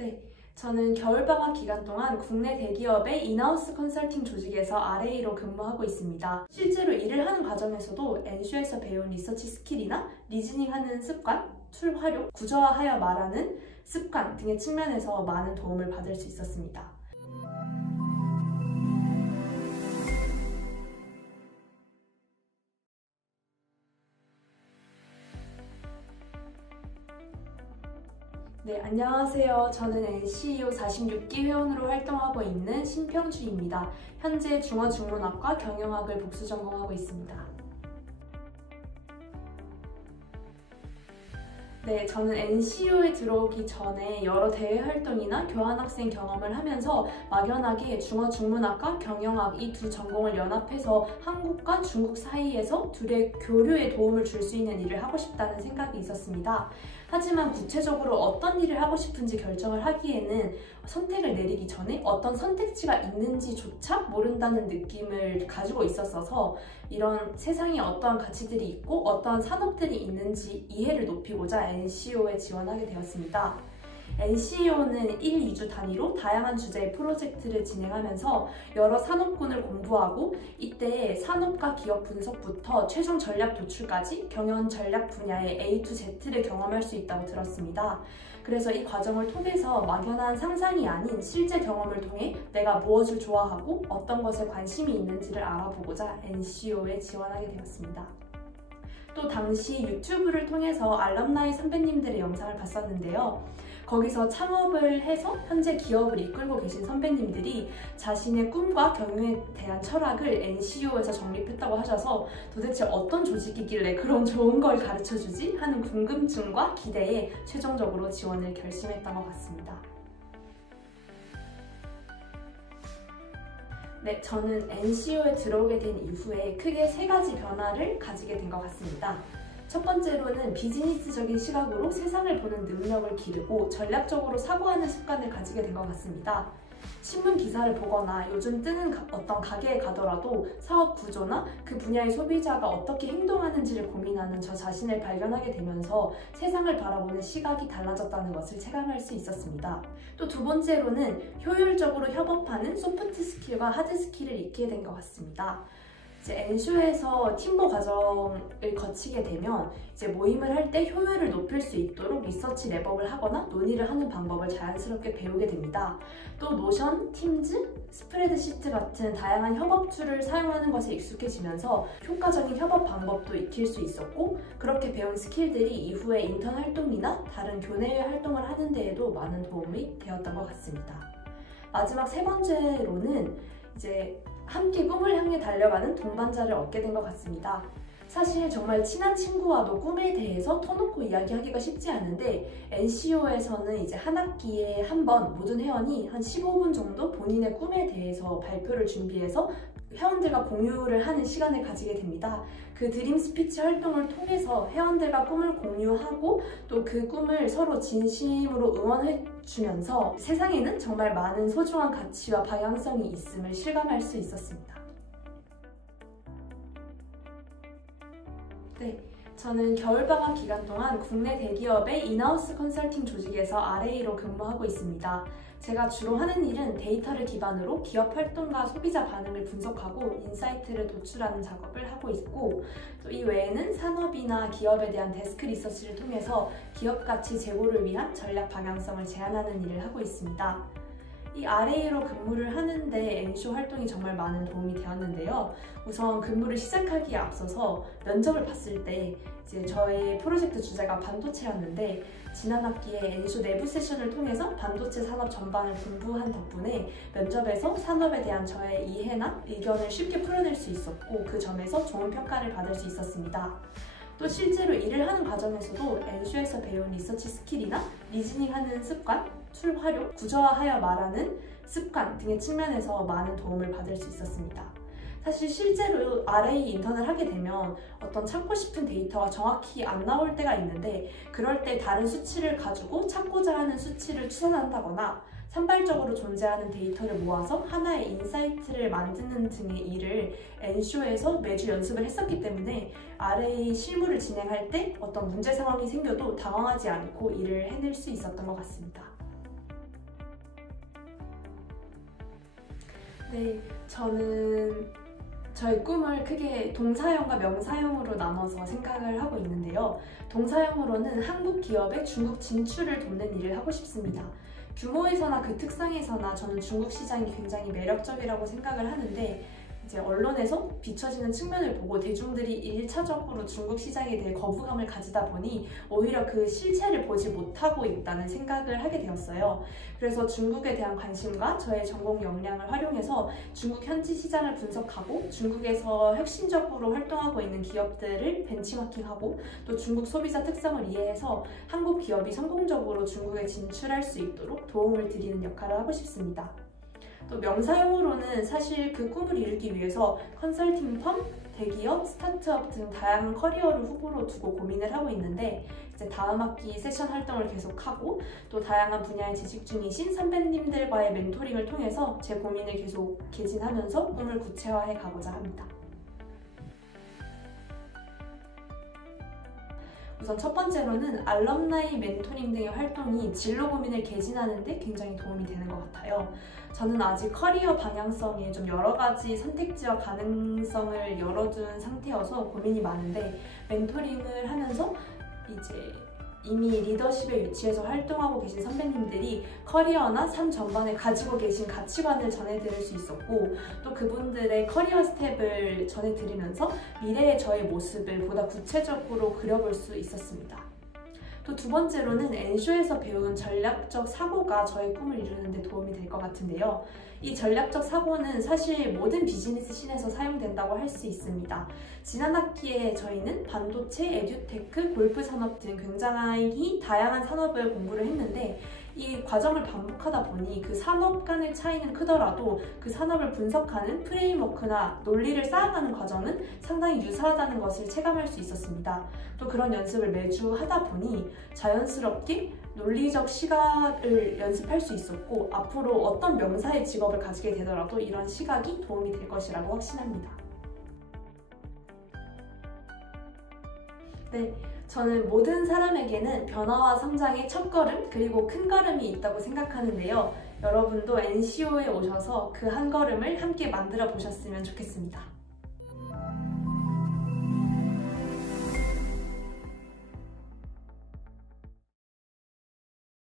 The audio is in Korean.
네, 저는 겨울방학 기간 동안 국내 대기업의 인하우스 컨설팅 조직에서 RA로 근무하고 있습니다. 실제로 일을 하는 과정에서도 NCU에서 배운 리서치 스킬이나 리즈닝하는 습관, 툴 활용, 구조화하여 말하는 습관 등의 측면에서 많은 도움을 받을 수 있었습니다. 네, 안녕하세요. 저는 NCEO 46기 회원으로 활동하고 있는 신평주입니다. 현재 중어중문학과 경영학을 복수 전공하고 있습니다. 네, 저는 NCEO에 들어오기 전에 여러 대외 활동이나 교환학생 경험을 하면서 막연하게 중어중문학과 경영학 이 두 전공을 연합해서 한국과 중국 사이에서 둘의 교류에 도움을 줄 수 있는 일을 하고 싶다는 생각이 있었습니다. 하지만 구체적으로 어떤 일을 하고 싶은지 결정을 하기에는 선택을 내리기 전에 어떤 선택지가 있는지조차 모른다는 느낌을 가지고 있었어서 이런 세상에 어떠한 가치들이 있고 어떠한 산업들이 있는지 이해를 높이고자 NCEO에 지원하게 되었습니다. NCEO는 1, 2주 단위로 다양한 주제의 프로젝트를 진행하면서 여러 산업군을 공부하고 이때 산업과 기업 분석부터 최종 전략 도출까지 경영 전략 분야의 A to Z를 경험할 수 있다고 들었습니다. 그래서 이 과정을 통해서 막연한 상상이 아닌 실제 경험을 통해 내가 무엇을 좋아하고 어떤 것에 관심이 있는지를 알아보고자 NCEO에 지원하게 되었습니다. 또 당시 유튜브를 통해서 알럼나이 선배님들의 영상을 봤었는데요. 거기서 창업을 해서 현재 기업을 이끌고 계신 선배님들이 자신의 꿈과 경영에 대한 철학을 NCEO에서 정립했다고 하셔서 도대체 어떤 조직이길래 그런 좋은 걸 가르쳐주지? 하는 궁금증과 기대에 최종적으로 지원을 결심했던 것 같습니다. 네, 저는 NCEO에 들어오게 된 이후에 크게 3가지 변화를 가지게 된 것 같습니다. 첫 번째로는 비즈니스적인 시각으로 세상을 보는 능력을 기르고 전략적으로 사고하는 습관을 가지게 된 것 같습니다. 신문 기사를 보거나 요즘 뜨는 어떤 가게에 가더라도 사업 구조나 그 분야의 소비자가 어떻게 행동하는지를 고민하는 저 자신을 발견하게 되면서 세상을 바라보는 시각이 달라졌다는 것을 체감할 수 있었습니다. 또 두 번째로는 효율적으로 협업하는 소프트 스킬과 하드 스킬을 익히게 된 것 같습니다. 이제 NCEO에서 팀보 과정을 거치게 되면 이제 모임을 할 때 효율을 높일 수 있도록 리서치 랩업을 하거나 논의를 하는 방법을 자연스럽게 배우게 됩니다. 또 노션, 팀즈, 스프레드시트 같은 다양한 협업 툴을 사용하는 것에 익숙해지면서 효과적인 협업 방법도 익힐 수 있었고 그렇게 배운 스킬들이 이후에 인턴 활동이나 다른 교내외 활동을 하는 데에도 많은 도움이 되었던 것 같습니다. 마지막 3번째로는 이제 함께 꿈을 향해 달려가는 동반자를 얻게 된 것 같습니다. 사실 정말 친한 친구와도 꿈에 대해서 터놓고 이야기하기가 쉽지 않은데 NCEO에서는 이제 한 학기에 한 번 모든 회원이 한 15분 정도 본인의 꿈에 대해서 발표를 준비해서 회원들과 공유를 하는 시간을 가지게 됩니다. 그 드림 스피치 활동을 통해서 회원들과 꿈을 공유하고 또 그 꿈을 서로 진심으로 응원해주면서 세상에는 정말 많은 소중한 가치와 방향성이 있음을 실감할 수 있었습니다. 네, 저는 겨울방학 기간 동안 국내 대기업의 인하우스 컨설팅 조직에서 RA로 근무하고 있습니다. 제가 주로 하는 일은 데이터를 기반으로 기업 활동과 소비자 반응을 분석하고 인사이트를 도출하는 작업을 하고 있고 또 이 외에는 산업이나 기업에 대한 데스크 리서치를 통해서 기업 가치 제고를 위한 전략 방향성을 제안하는 일을 하고 있습니다. 이 RA로 근무를 하는데 NCEO 활동이 정말 많은 도움이 되었는데요. 우선 근무를 시작하기에 앞서서 면접을 봤을 때 이제 저희 프로젝트 주제가 반도체였는데 지난 학기에 NCEO 내부 세션을 통해서 반도체 산업 전반을 공부한 덕분에 면접에서 산업에 대한 저의 이해나 의견을 쉽게 풀어낼 수 있었고 그 점에서 좋은 평가를 받을 수 있었습니다. 또 실제로 일을 하는 과정에서도 NCEO에서 배운 리서치 스킬이나 리즈닝하는 습관, 툴 활용, 구조화하여 말하는 습관 등의 측면에서 많은 도움을 받을 수 있었습니다. 사실 실제로 RA 인턴을 하게 되면 어떤 찾고 싶은 데이터가 정확히 안 나올 때가 있는데 그럴 때 다른 수치를 가지고 찾고자 하는 수치를 추산한다거나 산발적으로 존재하는 데이터를 모아서 하나의 인사이트를 만드는 등의 일을 NCEO에서 매주 연습을 했었기 때문에 RA 실무를 진행할 때 어떤 문제 상황이 생겨도 당황하지 않고 일을 해낼 수 있었던 것 같습니다. 네, 저는 저의 꿈을 크게 동사형과 명사형으로 나눠서 생각을 하고 있는데요. 동사형으로는 한국 기업의 중국 진출을 돕는 일을 하고 싶습니다. 규모에서나 그 특성에서나 저는 중국 시장이 굉장히 매력적이라고 생각을 하는데, 이제 언론에서 비춰지는 측면을 보고 대중들이 1차적으로 중국 시장에 대해 거부감을 가지다 보니 오히려 그 실체를 보지 못하고 있다는 생각을 하게 되었어요. 그래서 중국에 대한 관심과 저의 전공 역량을 활용해서 중국 현지 시장을 분석하고 중국에서 혁신적으로 활동하고 있는 기업들을 벤치마킹하고 또 중국 소비자 특성을 이해해서 한국 기업이 성공적으로 중국에 진출할 수 있도록 도움을 드리는 역할을 하고 싶습니다. 또 명사형으로는 사실 그 꿈을 이루기 위해서 컨설팅 펌, 대기업, 스타트업 등 다양한 커리어를 후보로 두고 고민을 하고 있는데, 이제 다음 학기 세션 활동을 계속하고 또 다양한 분야에 재직 중이신 선배님들과의 멘토링을 통해서 제 고민을 계속 개진하면서 꿈을 구체화해 가고자 합니다. 우선 첫 번째로는 알럼나이 멘토링 등의 활동이 진로 고민을 개진하는 데 굉장히 도움이 되는 것 같아요. 저는 아직 커리어 방향성에 좀 여러 가지 선택지와 가능성을 열어둔 상태여서 고민이 많은데, 멘토링을 하면서 이제 이미 리더십의 위치에서 활동하고 계신 선배님들이 커리어나 삶 전반에 가지고 계신 가치관을 전해드릴 수 있었고, 또 그분들의 커리어 스텝을 전해드리면서 미래의 저의 모습을 보다 구체적으로 그려볼 수 있었습니다. 또 두 번째로는 엔쇼에서 배운 전략적 사고가 저의 꿈을 이루는 데 도움이 될 것 같은데요. 이 전략적 사고는 사실 모든 비즈니스 씬에서 사용된다고 할 수 있습니다. 지난 학기에 저희는 반도체, 에듀테크, 골프 산업 등 굉장히 다양한 산업을 공부를 했는데, 이 과정을 반복하다 보니 그 산업 간의 차이는 크더라도 그 산업을 분석하는 프레임워크나 논리를 쌓아가는 과정은 상당히 유사하다는 것을 체감할 수 있었습니다. 또 그런 연습을 매주 하다 보니 자연스럽게 논리적 시각을 연습할 수 있었고, 앞으로 어떤 명사의 직업을 가지게 되더라도 이런 시각이 도움이 될 것이라고 확신합니다. 네, 저는 모든 사람에게는 변화와 성장의 첫걸음 그리고 큰 걸음이 있다고 생각하는데요. 여러분도 NCO에 오셔서 그 한 걸음을 함께 만들어 보셨으면 좋겠습니다.